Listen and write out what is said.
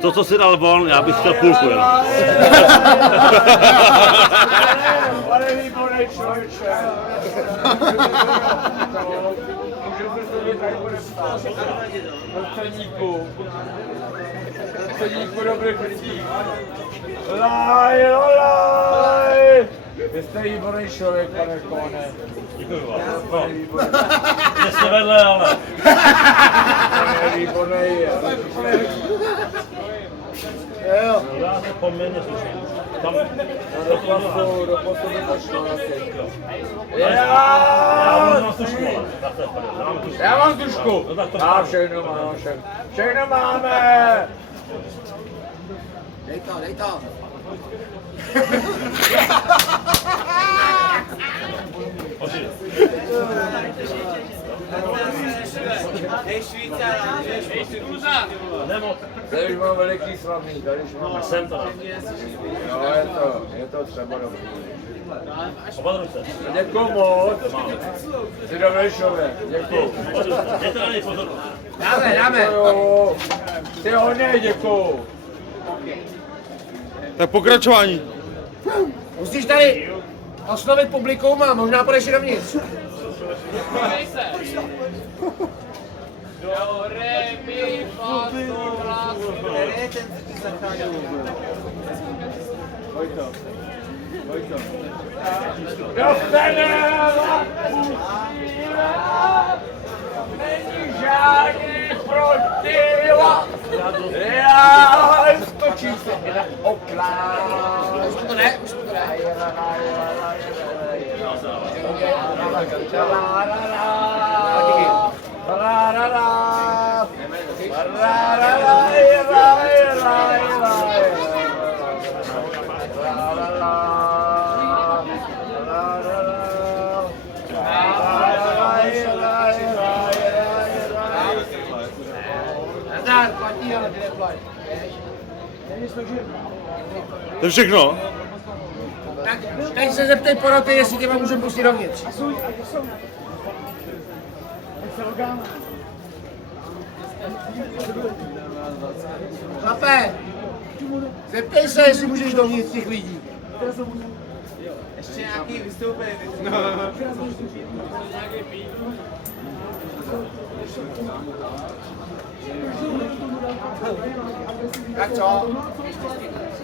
To, co si dal von, já bych chtěl půlku jenom. Ale výborný člověče. Do ceníku dobrých lidí. Laj, laj. Vy jste výborný člověk, pane Kone. Děkuji vám. Mě jste vedle, ale... Výborný. Jo. Já se poměrně sluším. Tam... Do postu by to šlo asi. Já mám tušku. Já všechno mám, všechno máme. Dej to. Tady už mám veliký slavný, tady už mám. Jsem to. Jo, je to třeba dobrý. Opatruj se. Děkuju moc. Jsi dobrý člověk, děkuju. Děte na něj pozor. Dáme. Jo, ty hodně děkuju. Tak pokračování. Musíš tady oslovit publikum a možná půjdeš i dovnitř. Do, re, mi, fa, sol, la, si. Dostaneme není žádný protivák. Já skočím se na oplán. Už to ne. Nazdar, platí, ale ty neplať. To je všechno. Tak teď se zeptej poroty, jestli tě vám můžeme pustit dovnitř. Chlape, zeptej se, jestli můžeš dovnitř těch lidí. Ještě nějaký vystoupení. Tak co?